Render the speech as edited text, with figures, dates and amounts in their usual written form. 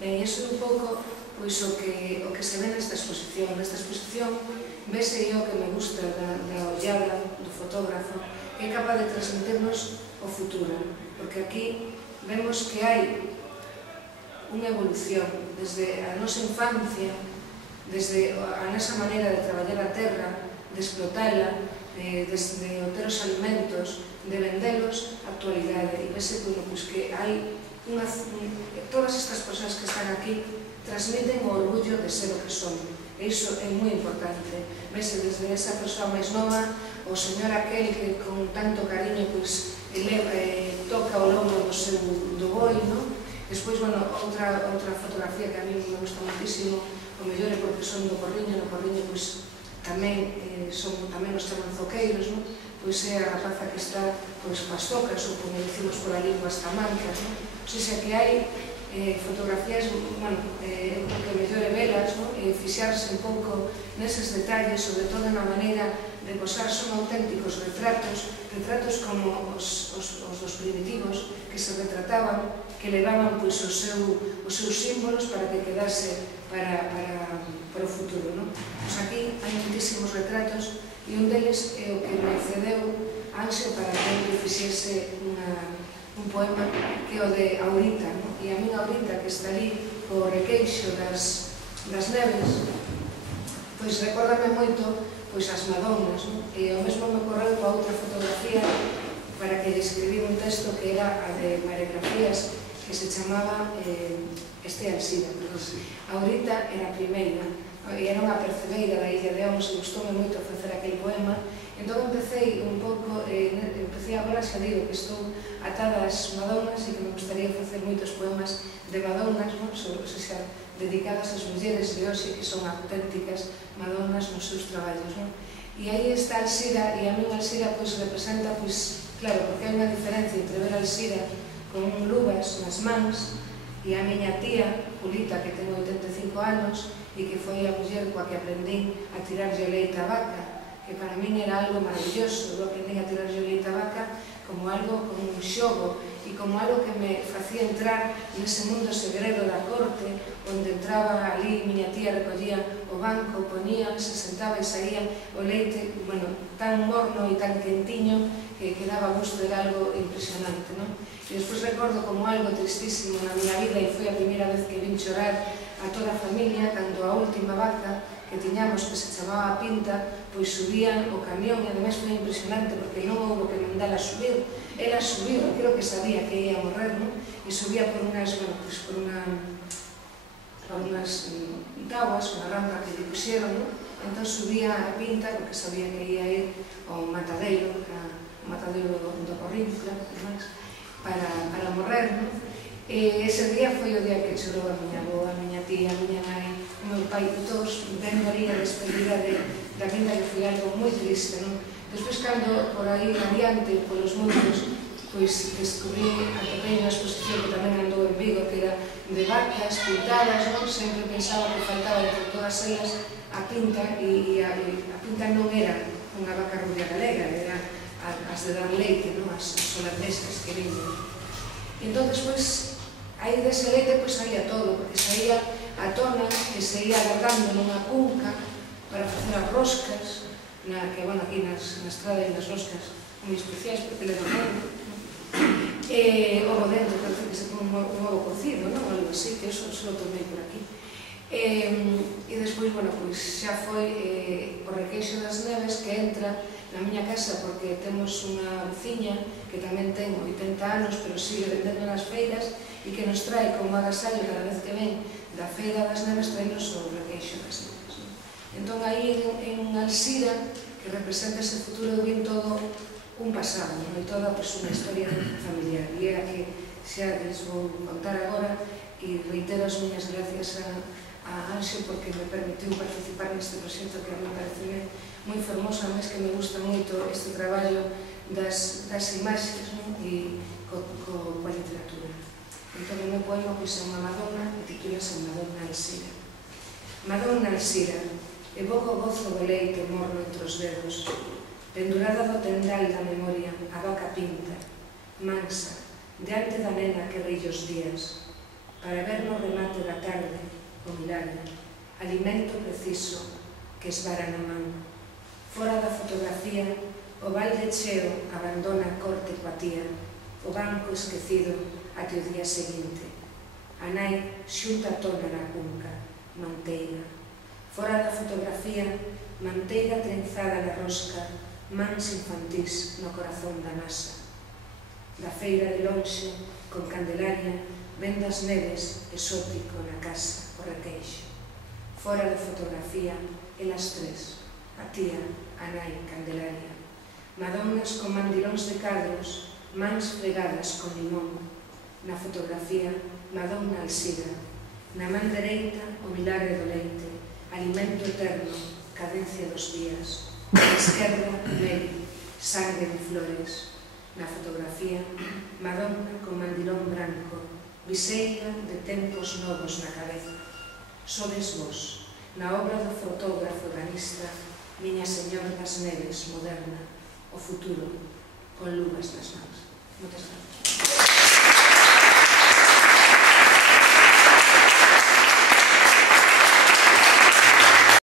Ben, iso é un pouco o que se ve nesta exposición. Nesta exposición vese o que me gusta da ollada do fotógrafo, que é capaz de transmitirnos o futuro, porque aquí vemos que hai unha evolución desde a nosa infancia, desde a nosa maneira de traballar a terra, de explotala, de obter os alimentos, de vendelos, a actualidade. E vese que hai todas estas persoas que están aquí transmiten o orgullo de ser o que son. E iso é moi importante. Vese desde esa persoa máis nova, o señor aquel que con tanto cariño toca o lombo do boi, despois, outra fotografía que a mí me gusta muitísimo, o mellor é porque son do Porriño, tamén nos chaman zoqueiros, pois é a rapaza que está coas zocas, ou como dicimos por ali, coas tamancas, ou seja, que hai fotografías, que mellor é velas, e fixarse un pouco neses detalles, sobre todo na maneira de posar, son auténticos retratos como os dos primitivos, que se retrataban, que levaban os seus símbolos para que quedase para o futuro. Aquí hai moitísimos retratos e un deles é o que me cedeu Anxo para que eu fixese un poema que é o de Aurita, e a minha Aurita, que está ali co requeixo das neves, pois recórdame moito as Madonas, e o mesmo me ocorreu coa outra fotografía para que lle escribí un texto que era a de Maregrafías, que se chamaba Alsira. Aurita era a primeira, e era unha percebeira da Illa de Ons, e gustoume moito facer aquel poema. Entón empecé un pouco, agora xa digo que estou atada ás Madonas e que me gustaría facer moitos poemas de Madonas, dedicadas ás mulleres de hoxe, que son auténticas Madonas nos seus traballos. E aí está Alsira, e a min Alsira representa, claro, porque hai unha diferencia entre ver Alsira con luvas nas mans e a miña tía, Julita, que ten 85 anos e que foi a muller coa que aprendín a tirarlle o leite á vaca, que para min era algo maravilloso. Eu aprendín a tirarlle o leite á vaca como un xogo e como algo que me facía entrar nese mundo segredo da corte, onde entraba ali, miña tía recollía o banco, ponía, se sentaba e saía o leite, tan morno e tan quentiño que daba gusto, era algo impresionante. E despois recordo como algo tristísimo na miña vida, e foi a primeira vez que vin chorar a toda a familia, cando a última vaca que tiñamos, que se chamaba Pinta, pois subía o camión, e ademais foi impresionante porque non houve que mandala subir, ela subiu, creo que sabía que ia morrer, e subía por unhas tabuas, unha rampa que lle puxeron, entón subía a Pinta, porque sabía que ia ir ao matadeiro do Porriño, para morrer. E ese día foi o día que chorou a miña avó, a miña tía, a miña nai, o meu pai, todos vendo ali a despedida da vida, que foi algo moi triste. Despois, cando por aí adiante, polos mundos, pois descubrí, atopei unha exposición que tamén andou en Vigo, que era de vacas pintadas, sempre pensaba que faltaba entre todas elas a Pinta, e a Pinta non era unha vaca rubia galega, era as de dar leite, as holandesas que viñan. E entón, despois, aí dese leite saía todo, porque saía a tona que se ia guardando nunha cunca para facer as roscas, que, aquí na estrada hai nas roscas moi especiais, porque le damos ovo dentro, que se pon un ovo cocido, algo así, que eso lo tomei por aquí. E despois, xa foi o requeixo das neves que entra na miña casa, porque temos unha veciña que tamén ten 80 anos, pero sigue vendendo nas feiras, e que nos trae como agasallo cada vez que ven da Feira das Neves, traenos o requeixo das neves. Entón, aí en Alsira, que representa ese futuro, ven todo un pasado, e toda unha historia familiar. E é a que xa les vou contar agora, e reitero as miñas gracias a Anxo porque me permitiu participar neste proxecto que a mí parece moi fermoso, a máis que me gusta moito este traballo das imaxes e coa literatura. Entón, o meu poema é unha Madonna e titúlase Madonna Alsira. Madonna Alsira, evoco o gozo do leite morno entre os dedos, pendurada do tendal da memoria, a vaca Pinta, mansa, diante da nena que rillos días. para ver no remate da tarde o milagre, alimento preciso que esvara na man. Fora da fotografía, o balde cheo abandona a corte coa tía, o banco esquecido até o día seguinte. A nai xunta a tona na cunca, manteiga. Fora da fotografía, manteiga trenzada na rosca, mans infantís no corazón da masa. Da feira de lonxe, con Candelaria, ven das neves, exótico na casa, o requeixo. Fora da fotografía, elas tres, a tía, a nai, Candelaria. Madonnas con mandilóns de cadros, mans fregadas con limón. Na fotografía, Madonna Alcida. Na man dereita, o milagre do leite, alimento eterno, cadencia dos días. Na esquerda, Mary, sangre de flores. Na fotografía, Madonna con mandilón branco, viseira de tempos novos na cabeza. Sodes vos, na obra do fotógrafo organista, Miña Señora das Neves, moderna, o futuro, con luvas nas mans. Moitas gracias.